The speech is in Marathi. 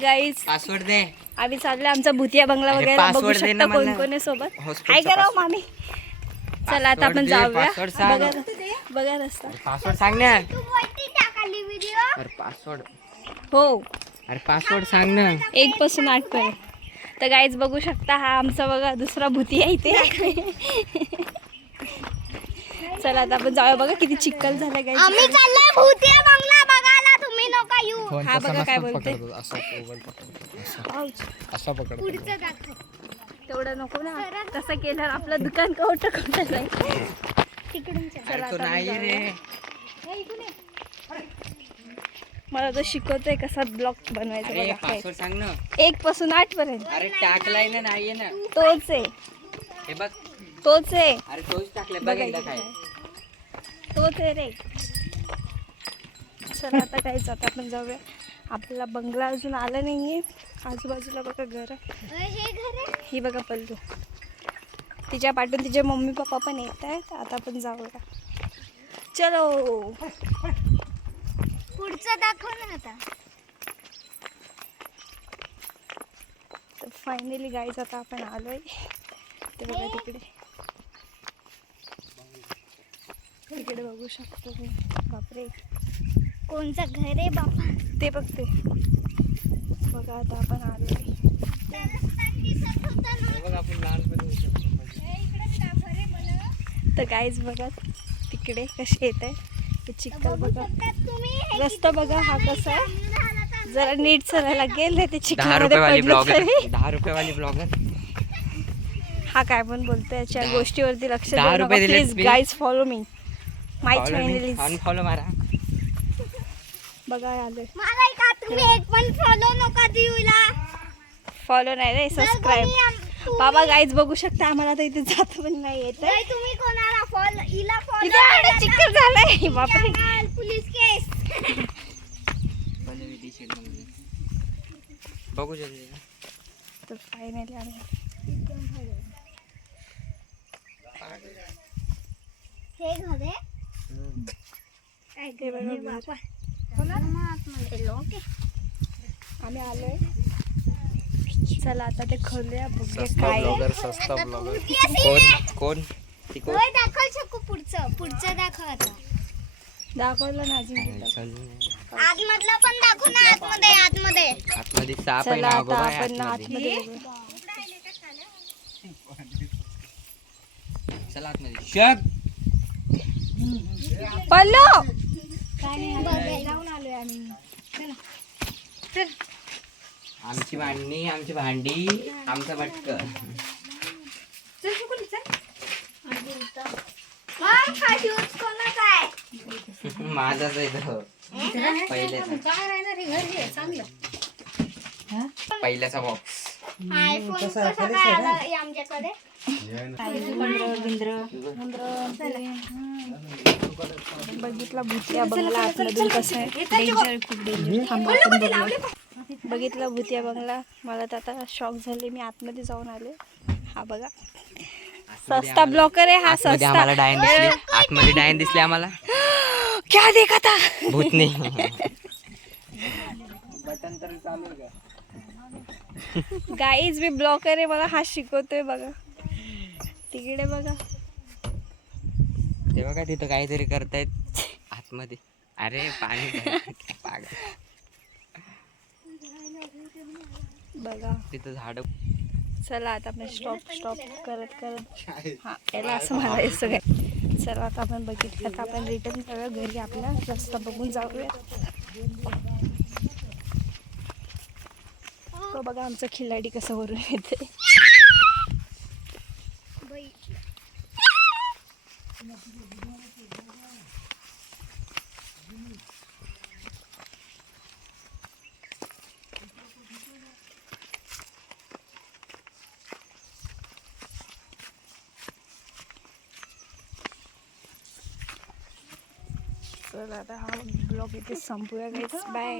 गाईज पासवर्ड दे. आम्ही चाललोय आमचा भुतिया बंगला वगैरे बघू password दे ना शकता कोण मला. कोण आहे सोबत. Hotspot काय चा करावं मामी. चला आता आपण password दे, जाऊया. password सांग. बघा रस्ता. पासवर्ड सांग ना. अरे पासवर्ड. हो अरे पासवर्ड सांग ना. 1 पासून 8 पर्यंत. तर गाईज बघू शकता हा आमचा बघा दुसरा भुतिया इथे. चला आता आपण जाऊया. बघा किती चिखल झाला गाईज. आम्ही चाललोय भूतिया बंगला बघायला. तुम्ही नका येऊ. हा बघा काय बोलते. असा पकड. पुढचं दाखव. तेवढं नको ना. तसं केल्यावर आपलं दुकान कवट जाईल. तिकडून चला तो आता नाही आपण रे. जाऊया. मला तो शिकवतोय कसा ब्लॉक बनवायचा. अरे बघा पासवर्ड सांग ना. 1 पासून 8 पर्यंत. अरे टाकलाय ना. नाहीये ना. तोच आहे. हे बघ. तोच आहे. अरे तोच टाकलाय. बघ बघा एकदा इथे काय. तोच आहे रे. चला आता काहीच आता आपण जाऊया. आपला बंगला अजून आला नाहीये. आजूबाजूला बघा घर आहे. हे घर आहे. ही बघा पल्लू. तिच्या पाठून तिचे मम्मी पप्पा पण येत आहेत. आता आपण जाऊया. चलो पुढचं दाखव ना आता. तर फायनली गाईज आता आपण आलोय. ते बघा तिकडे तिकडे बघू शकतो मी. बापरे कोणचं घर आहे बापा. ते बघते. बघा आता आपण आलोय. हे बघ आपण लहानपणी होतो. तर गाईज बघा तिकडे कसे येत आहे. ते चिखल बघा. रस्ता बघा हा कसा आहे. जरा नीट चालायला लागेल. ते 10 चिखलामध्ये रुपयेवाली पडलं ब्लॉगर. तरी. 10 रुपयेवाली ब्लॉगर. हा काय पण बोलतोय. याच्या गोष्टीवरती लक्ष 10 देऊ नका रुपये दिलेत please. Me. Guys follow me. My channel is unfollow मारा. बघा आलोय. मला का तुम्ही एक पण फॉलो नका देऊला. फॉलो नाही रे सबस्क्राईब. बाबा गाईज बघू शकता आम्हाला तर इथे जात पण नाही येत आहे. तुम्ही कोणाला फॉलो हिला इथे फॉलो एवढं चिखल झालंय. बापरे पोलीस केस. बघू शकतो. तर फायनली आम्ही हे घर आहे. काय ते बघा घर. आतमध्ये लोक आहे. आम्ही आलोय. चला आता ते खोलूया बघूया काय आहे. सस्ता ब्लॉगर. कोण ती कोण. होय दाखव शकू पुढचं दाखव आता. दाखवलं ना अजून तिथं. आतमधलं पण दाखव ना. आतमध्ये आतमध्ये साप आहे चला ना. आता आपण आतमध्ये बघूया. चला आतमध्ये. शक. पल्लू जाऊन आलोय आम्ही. आमची भांडी आमची भांडी आमचा भटक. हा शूज कोणाचा आहे. माझाच आहे तो. पहिल्याचा बॉक्स. आयफोन कसा काय आला आमच्याकडे. बघितला भुतिया बंगला आतमधून कसा आहे. डेंजर खूप डेंजर. थांबा आपण बघूया. बघितला भुतिया बंगला. मला तर आता शॉक झाले. मी आतमध्ये जाऊन आले. हा बघा सस्ता ब्लॉकर आहे हा. आतमध्ये आम्हाला डायन दिसली. आतमध्ये डायन दिसली आम्हाला. क्या देखा था. भूतनी. गाईज मी ब्लॉकर आहे. मला हा शिकवतोय बघा. तिकडे बघा. ते बघा तिथं काहीतरी करतायत आतमध्ये. अरे पाणी पागल. बघा तिथं झाड. चला आता आपण स्टॉप करत हा याला असं म्हणायचं काय. चला आता आपण बघितलं आता आपण रिटर्न करूया घरी. आपला रस्ता बघून जाऊया. तो बघा आमचं खिलाडी कसं वरून येते. चला आता हा ब्लॉग इथे संपूया गाईस. बाय.